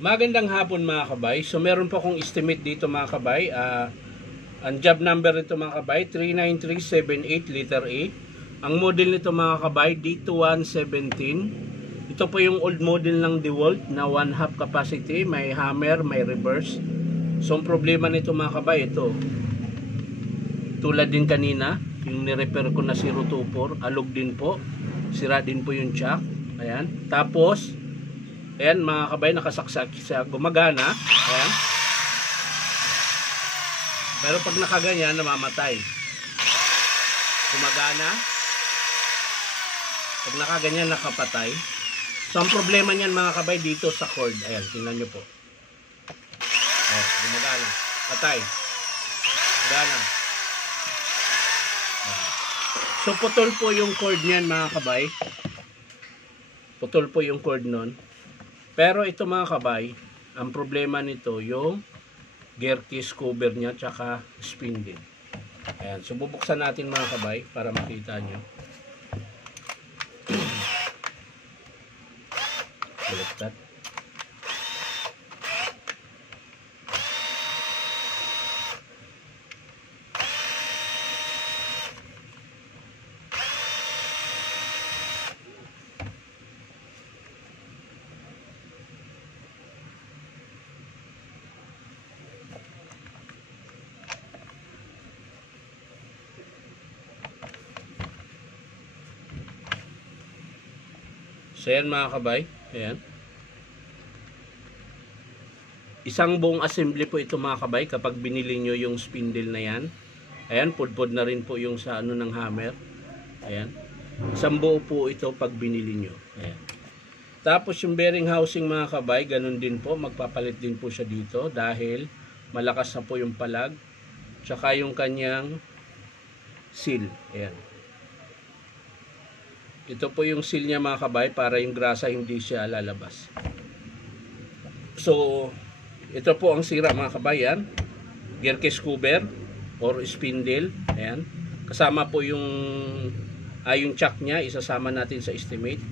Magandang hapon mga kabay. So meron po akong estimate dito mga kabay. Ang job number nito mga kabay 39378 letter A. Ang model nito mga kabay D2117. Ito po yung old model ng DeWalt na 1/2 capacity, may hammer, may reverse. So ang problema nito mga kabay ito. Tulad din kanina, yung ni-repair ko na 024, alog din po. Sira din po yung chuck. Ayan. Tapos ayan mga kabay, nakasaksak siya, gumagana. Ayan. Pero pag nakaganyan, namamatay. Gumagana. Pag nakaganyan, nakapatay. So ang problema niyan mga kabay dito sa cord. Ayan, tingnan nyo po. Ayan, gumagana. Patay. Gana. Ayan. So putol po yung cord niyan mga kabay. Putol po yung cord nun. Pero ito mga kabay, ang problema nito yung gear case cover niya tsaka spindle. Ayan, so bubuksan natin mga kabay para makita nyo. Baliktad. So yan mga kabay, ayan. Isang buong assembly po ito mga kabay kapag binili nyo yung spindle na yan. Ayan, pudpud na rin po yung sa ano ng hammer. Ayan. Isang buo po ito pag binili nyo. Ayan. Tapos yung bearing housing mga kabay, ganun din po, magpapalit din po siya dito dahil malakas na po yung palag. Tsaka yung kanyang seal. Ayan. Ito po yung seal niya mga kabay para yung grasa hindi siya lalabas. So, ito po ang sira mga kabay yan. Gear case cover or spindle. Ayan. Kasama po yung chuck niya. Isasama natin sa estimate.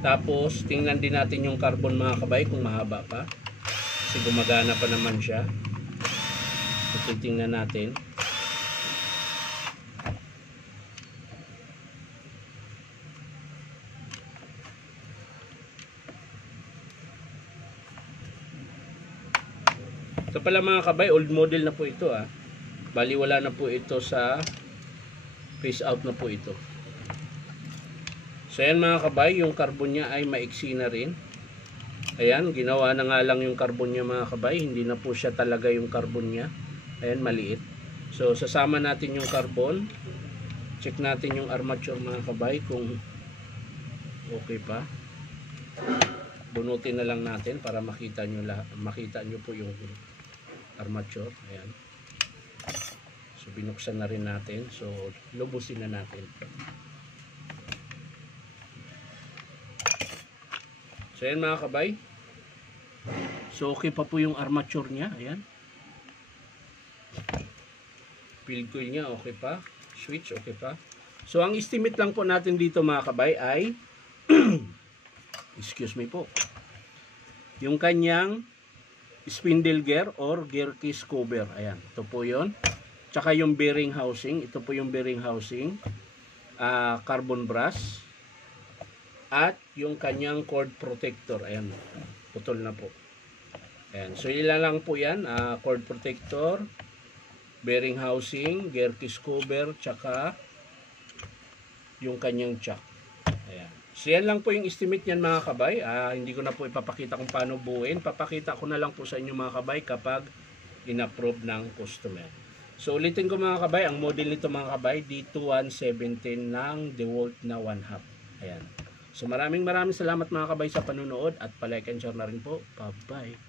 Tapos, tingnan din natin yung carbon mga kabay kung mahaba pa. Kasi gumagana pa naman siya. So, titingnan natin. Ito pala mga kabay, old model na po ito ah. Bali wala na po ito sa phase out na po ito. So ayan mga kabay, yung carbon niya ay maiksi na rin. Ayan, ginawa na nga lang yung carbon niya mga kabay. Hindi na po siya talaga yung carbon niya. Ayan, maliit. So sasama natin yung carbon. Check natin yung armature mga kabay kung okay pa. Bunutin na lang natin para makita nyo po yung armature. Ayan. So binuksan na rin natin. So lubusin na natin. So ayan mga kabay. So okay pa po yung armature niya. Ayan. Field coil niya okay pa. Switch okay pa. So ang estimate lang po natin dito mga kabay ay excuse me po. Yung kanyang spindle gear or gear case cover. Ayan. Ito po yun. Tsaka yung bearing housing. Ito po yung bearing housing. Carbon brass. At yung kanyang cord protector. Ayan. Putol na po. Ayan. So ilan lang po yan. Cord protector. Bearing housing. Gear case cover. Tsaka yung kanyang chuck. Ayan. So yan lang po yung estimate niyan mga kabay. Hindi ko na po ipapakita kung paano buuin. Papakita ko na lang po sa inyo mga kabay kapag in-approve ng customer. So ulitin ko mga kabay, ang model nito mga kabay D2117 ng DeWalt na 1/2. Ayan. So maraming salamat mga kabay sa panunood at pa-like and share na rin po. Bye-bye.